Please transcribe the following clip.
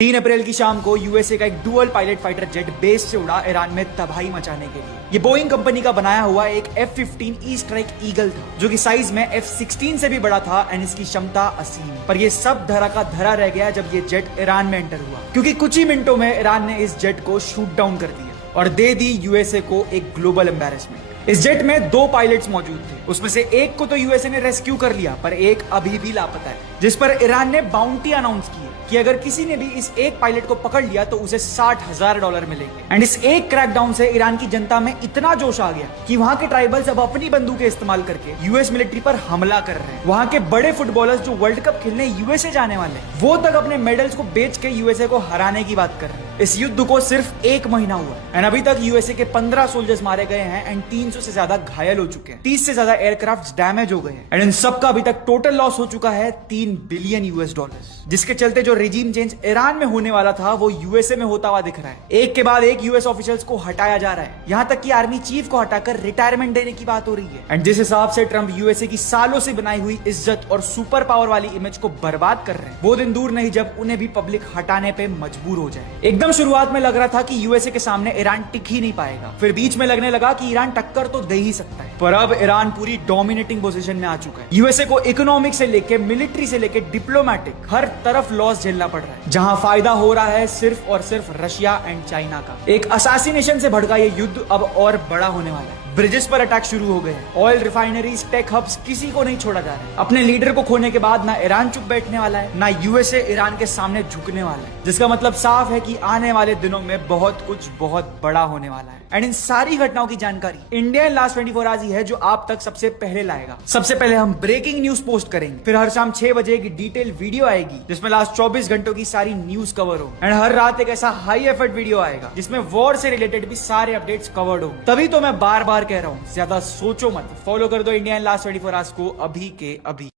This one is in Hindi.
3 अप्रैल की शाम को यूएसए का एक dual pilot fighter jet base से उड़ा ईरान में तबाही मचाने के लिए। ये बोइंग कंपनी का बनाया हुआ एक F-15 ई स्ट्राइक ईगल था, जो कि साइज में F-16 से भी बड़ा था एंड इसकी क्षमता असीम। पर ये सब धरा का धरा रह गया जब ये जेट ईरान में एंटर हुआ, क्योंकि कुछ ही मिनटों में ईरान ने इस जेट को शूट डाउन कर दिया और दे दी यूएसए को एक ग्लोबल एम्बैरेसमेंट। इस जेट में 2 पायलट्स मौजूद थे, उसमें से एक को तो यूएसए ने रेस्क्यू कर लिया, पर एक अभी भी लापता है, जिस पर ईरान ने बाउंटी अनाउंस की है कि अगर किसी ने भी इस एक पायलट को पकड़ लिया तो उसे $60,000 मिलेंगे। एंड इस एक क्रैकडाउन से ईरान की जनता में इतना जोश आ गया कि वहां के ट्राइबल्स अब अपनी बंदूकें इस्तेमाल करके यूएस मिलिट्री पर हमला कर रहे हैं। वहां के बड़े फुटबॉलर्स जो वर्ल्ड कप खेलने यूएसए जाने वाले हैं, वो तक अपने मेडल्स को बेच के यूएसए को हराने की बात कर रहे हैं। इस युद्ध को सिर्फ 1 महीना हुआ एंड अभी तक यूएसए के 15 सोल्जर्स मारे गए हैं एंड 300 से ज्यादा घायल हो चुके हैं, 30 से ज्यादा एयरक्राफ्ट डैमेज हो गए हैं एंड इन सबका अभी तक टोटल लॉस हो चुका है $3 बिलियन, जिसके चलते जो रेजिम चेंज ईरान में होने वाला था वो यूएसए में होता हुआ दिख रहा है। एक के बाद एक यूएस ऑफिशियल्स को हटाया जा रहा है, यहां तक कि आर्मी चीफ को हटाकर रिटायरमेंट देने की बात हो रही है। एंड जिस हिसाब से ट्रंप यूएसए की सालों से बनाई हुई इज्जत और सुपर पावर वाली इमेज को बर्बाद कर रहे हैं, वो दिन दूर नहीं जब उन्हें भी पब्लिक हटाने पे मजबूर हो जाए। एकदम शुरुआत में लग रहा था कि यूएसए के सामने ईरान टिक ही नहीं पाएगा, फिर बीच में लगने लगा कि ईरान टक्कर तो दे ही सकता है, पर अब ईरान पूरी डोमिनेटिंग पोजीशन में आ चुका है। यूएसए को इकोनॉमिक से लेके मिलिट्री से लेके डिप्लोमेटिक हर तरफ लॉस झेलना पड़ रहा है, जहां फायदा हो रहा है सिर्फ और सिर्फ रशिया एंड चाइना का। एक असासिनेशन से भड़का ये युद्ध अब और बड़ा होने वाला है। ब्रिजेस पर अटैक शुरू हो गए हैं, ऑयल रिफाइनरीज, टेक हब्स, किसी को नहीं छोड़ा जा रहा है। अपने लीडर को खोने के बाद ना ईरान चुप बैठने वाला है, ना यूएसए ईरान के सामने झुकने वाला है, जिसका मतलब साफ है कि आने वाले दिनों में बहुत कुछ बहुत बड़ा होने वाला है। एंड इन सारी घटनाओं की जानकारी इंडिया इन लास्ट 24 आवर्स ही है, जो आप तक सबसे पहले लाएगा। सबसे पहले हम ब्रेकिंग न्यूज पोस्ट करेंगे, फिर हर शाम 6 बजे की डिटेल वीडियो आएगी जिसमें लास्ट 24 घंटों की सारी न्यूज कवर हो, एंड हर रात एक ऐसा हाई एफर्ट वीडियो आएगा जिसमें वॉर से रिलेटेड भी सारे अपडेट्स कवर्ड होंगे। तभी तो मैं बार बार कह रहा हूं, ज्यादा सोचो मत, फॉलो कर दो इंडिया इन लास्ट 24 आवर्स को अभी के अभी।